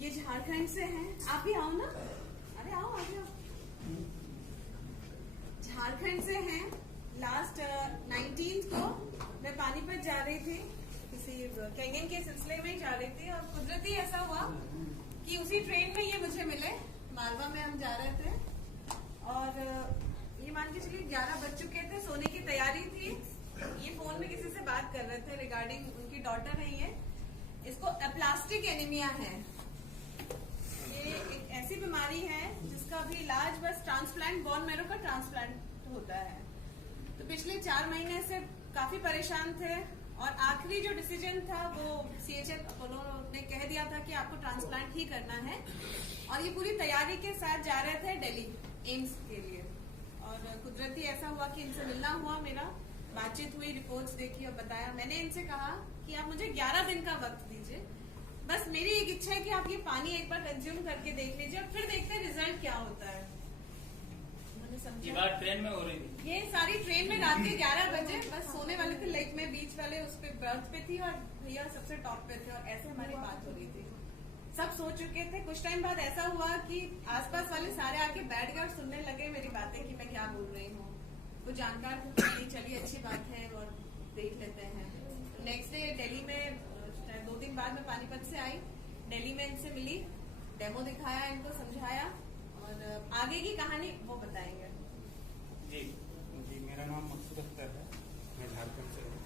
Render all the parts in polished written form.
ये झारखंड से हैं। आप भी आओ ना, अरे आओ आ जाओ। झारखंड से हैं। लास्ट 19 को मैं पानीपत जा रही थी, किसी कैंगन के सिलसिले में ही जा रही थी, और कुदरती ऐसा हुआ कि उसी ट्रेन में ये मुझे मिले। मालवा में हम जा रहे थे और ये मान के चलिए 11 बज चुके थे, सोने की तैयारी थी। ये फोन में किसी से बात कर रहे थे रिगार्डिंग उनकी डॉटर है, ये इसको एप्लास्टिक एनीमिया है। ये एक ऐसी बीमारी है जिसका भी इलाज बस ट्रांसप्लांट, बोन मैरो का ट्रांसप्लांट होता है। तो पिछले 4 महीने से काफी परेशान थे और आखिरी जो डिसीजन था वो CHF अपोलो ने कह दिया था कि आपको ट्रांसप्लांट ही करना है, और ये पूरी तैयारी के साथ जा रहे थे दिल्ली एम्स के लिए। और कुदरती ऐसा हुआ कि इनसे मिलना हुआ, मेरा बातचीत हुई, रिपोर्ट्स देखी और बताया। मैंने इनसे कहा कि आप मुझे 11 दिन का वक्त दीजिए, बस मेरी एक इच्छा है कि आप ये पानी एक बार कंज्यूम करके देख लीजिए और फिर देखते हैं रिजल्ट क्या होता है। उन्होंने समझा। ये बात ट्रेन में हो रही थी, ये सारी ट्रेन में रात के 11 बजे, बस सोने वाले थे लेग में, बीच वाले उस पे बर्थ पे थी और भैया सबसे टॉप पे थे, और ऐसे हमारी बात हो रही थी। सब सो चुके थे। कुछ टाइम बाद ऐसा हुआ कि आसपास वाले सारे आके बैठ गए और सुनने लगे मेरी बातें कि मैं क्या बोल रही हूँ। वो जानकार थे, चलिए अच्छी बात है और देख लेते हैं। नेक्स्ट डे दिल्ली में 2 दिन बाद मैं पानीपत से आई, दिल्ली में इनसे मिली, डेमो दिखाया, इनको समझाया, और आगे की कहानी वो बताएंगे। जी जी, मेरा नाम मकसूद अख्तर है, मैं झारखंड से हूँ।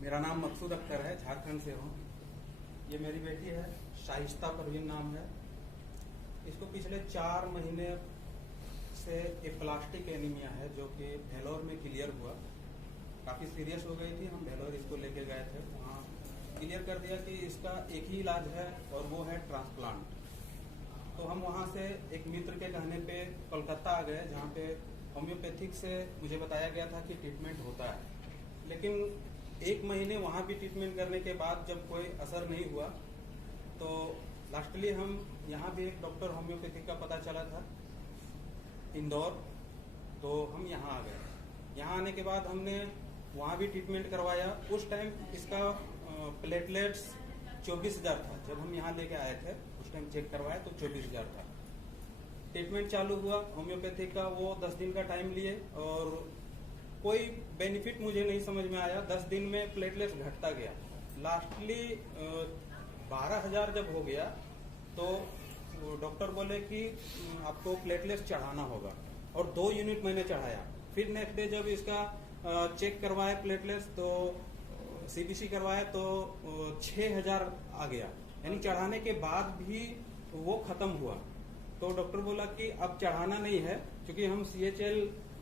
मेरा नाम मकसूद अख्तर है, झारखंड से हूँ। ये मेरी बेटी है, शाइस्ता परवीन नाम है। इसको पिछले 4 महीने से एप्लास्टिक एनीमिया है, जो कि भेलोर में क्लियर हुआ। काफी सीरियस हो गई थी, हम भेलोर इसको लेके गए थे, वहाँ क्लियर कर दिया कि इसका एक ही इलाज है और वो है ट्रांसप्लांट। तो हम वहाँ से एक मित्र के कहने पे कोलकाता आ गए, जहाँ पे होम्योपैथिक से मुझे बताया गया था कि ट्रीटमेंट होता है। लेकिन 1 महीने वहाँ भी ट्रीटमेंट करने के बाद जब कोई असर नहीं हुआ, तो लास्टली हम यहाँ भी एक डॉक्टर होम्योपैथिक का पता चला था इंदौर, तो हम यहाँ आ गए। यहाँ आने के बाद हमने वहाँ भी ट्रीटमेंट करवाया। उस टाइम इसका प्लेटलेट्स 24,000 था। जब हम यहाँ लेके आए थे उस टाइम चेक करवाया तो 24,000 था। ट्रीटमेंट चालू हुआ होम्योपैथिक का, वो 10 दिन का टाइम लिए और कोई बेनिफिट मुझे नहीं समझ में आया। 10 दिन में प्लेटलेट्स घटता गया। लास्टली 12,000 जब हो गया तो डॉक्टर बोले कि आपको प्लेटलेट्स चढ़ाना होगा, और 2 यूनिट मैंने चढ़ाया। फिर नेक्स्ट डे जब इसका चेक करवाया प्लेटलेट्स, तो CBC करवाया तो 6,000 आ गया, यानी चढ़ाने के बाद भी वो खत्म हुआ। तो डॉक्टर बोला कि अब चढ़ाना नहीं है, क्योंकि हम CHL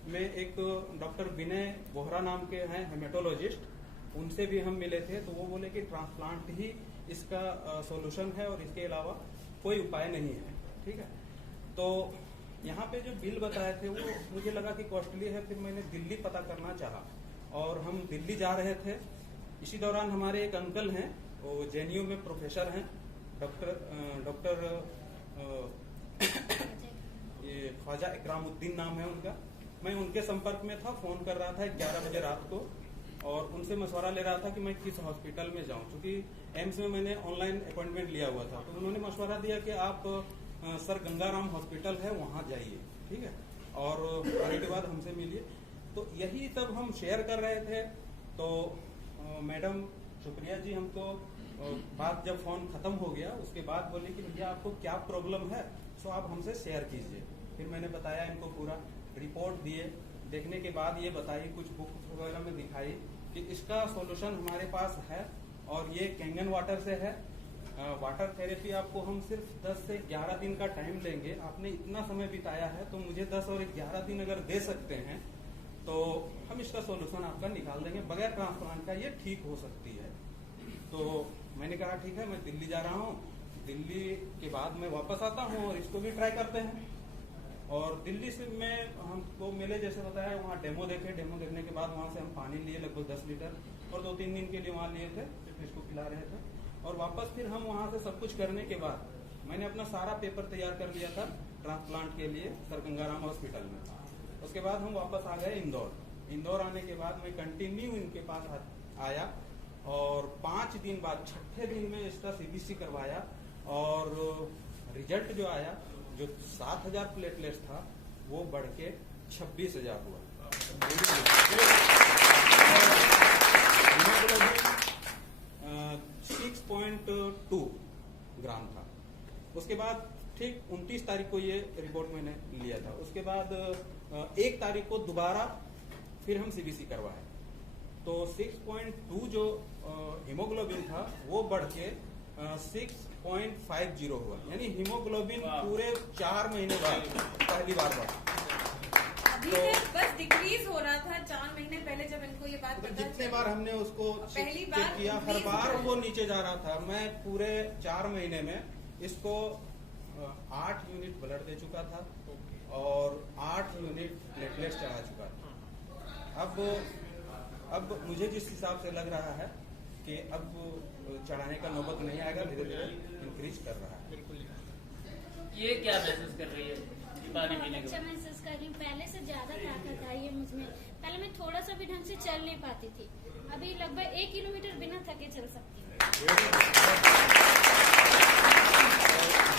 में एक डॉक्टर विनय बोहरा नाम के हैं हेमेटोलॉजिस्ट, उनसे भी हम मिले थे। तो वो बोले कि ट्रांसप्लांट ही इसका सॉल्यूशन है और इसके अलावा कोई उपाय नहीं है। ठीक है, तो यहाँ पे जो बिल बताए थे वो मुझे लगा कि कॉस्टली है। फिर मैंने दिल्ली पता करना चाहा और हम दिल्ली जा रहे थे। इसी दौरान हमारे एक अंकल हैं, वो JNU में प्रोफेसर हैं, डॉक्टर ये ख्वाजा इकरामुद्दीन नाम है उनका। मैं उनके संपर्क में था, फोन कर रहा था 11 बजे रात को, और उनसे मशवरा ले रहा था कि मैं किस हॉस्पिटल में जाऊं, क्योंकि एम्स में मैंने ऑनलाइन अपॉइंटमेंट लिया हुआ था। तो उन्होंने मशवरा दिया कि आप सर गंगाराम हॉस्पिटल है वहां जाइए, ठीक है, और आने के बाद हमसे मिलिए। तो यही सब हम शेयर कर रहे थे। तो मैडम शुक्रिया जी हमको बात जब फोन खत्म हो गया उसके बाद बोले कि भैया आपको क्या प्रॉब्लम है, सो आप हमसे शेयर कीजिए। फिर मैंने बताया इनको, पूरा रिपोर्ट दिए। देखने के बाद ये बताई, कुछ बुक वगैरह में दिखाई कि इसका सॉल्यूशन हमारे पास है, और ये कैंगन वाटर से है। वाटर थेरेपी आपको हम सिर्फ 10 से 11 दिन का टाइम लेंगे। आपने इतना समय बिताया है, तो मुझे 10 और 11 दिन अगर दे सकते हैं तो हम इसका सॉल्यूशन आपका निकाल देंगे, बगैर ट्रांसप्लांट का ये ठीक हो सकती है। तो मैंने कहा ठीक है, मैं दिल्ली जा रहा हूँ, दिल्ली के बाद मैं वापस आता हूँ और इसको भी ट्राई करते हैं। और दिल्ली से मैं हमको मिले, जैसे बताया, वहाँ डेमो देखे। डेमो देखने के बाद वहाँ से हम पानी लिए लगभग 10 लीटर, और 2-3 दिन के लिए वहाँ लिए थे, फिर इसको पिला रहे थे। और वापस फिर हम वहाँ से सब कुछ करने के बाद मैंने अपना सारा पेपर तैयार कर लिया था ट्रांसप्लांट के लिए सर गंगाराम हॉस्पिटल में। उसके बाद हम वापस आ गए इंदौर। इंदौर आने के बाद मैं कंटिन्यू इनके पास आया और 5 दिन बाद छठे दिन में इसका सीबीसी करवाया और रिजल्ट जो आया, जो 7000 प्लेटलेट्स था वो बढ़ के 26,000 हुआ। 6.2 ग्राम था। उसके बाद ठीक 29 तारीख को ये रिपोर्ट मैंने लिया था। उसके बाद 1 तारीख को दोबारा फिर हम सीबीसी करवाए तो 6.2 जो हीमोग्लोबिन था वो बढ़ के 6.50 हुआ, यानी हीमोग्लोबिन पूरे 4 महीने बाद पहली बार बढ़ा। अभी तक बस डिक्रीज हो रहा था 4 महीने पहले जब इनको ये बात पता जितने बार हमने उसको पहली चेक बार किया हर बार वो नीचे जा रहा था। मैं पूरे 4 महीने में इसको 8 यूनिट ब्लड दे चुका था और 8 यूनिट प्लेटलेट्स चढ़ा चुका था। अब मुझे जिस हिसाब से लग रहा है कि अब चढ़ाने का नौबत नहीं आएगा, धीरे धीरे इंक्रीज कर रहा है। ये क्या महसूस कर रही है पानी पीने के अच्छा बाद? महसूस कर रही हूँ। पहले से ज्यादा ताकत आई है मुझमें। पहले मैं थोड़ा सा भी ढंग से चल नहीं पाती थी, अभी लगभग 1 किलोमीटर बिना थके चल सकती हूँ।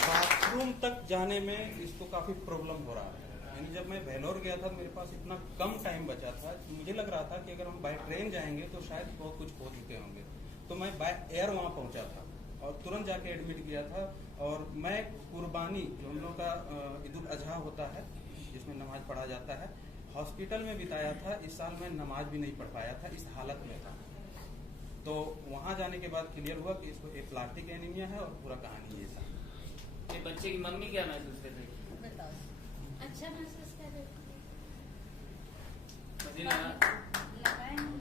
बाथरूम तक जाने में इसको काफी प्रॉब्लम हो रहा है। यानी जब मैं वेलोर गया था मेरे पास इतना कम टाइम बचा था, मुझे लग रहा था कि अगर हम बाय ट्रेन जाएंगे तो शायद बहुत कुछ खो चुके होंगे, तो मैं बाय एयर वहां पहुंचा था और तुरंत जाके एडमिट किया था। और मैं कुर्बानी जो हम लोग का ईद उल अजहा होता है जिसमें नमाज पढ़ा जाता है, हॉस्पिटल में बिताया था। इस साल मैं नमाज भी नहीं पढ़ पाया था, इस हालत में था। तो वहां जाने के बाद क्लियर हुआ कि इसको एप्लास्टिक एनीमिया है और पूरा कहानी ये था। ये बच्चे की मम्मी क्या महसूस कर रही है? अच्छा महसूस कर रही हूँ। मदीना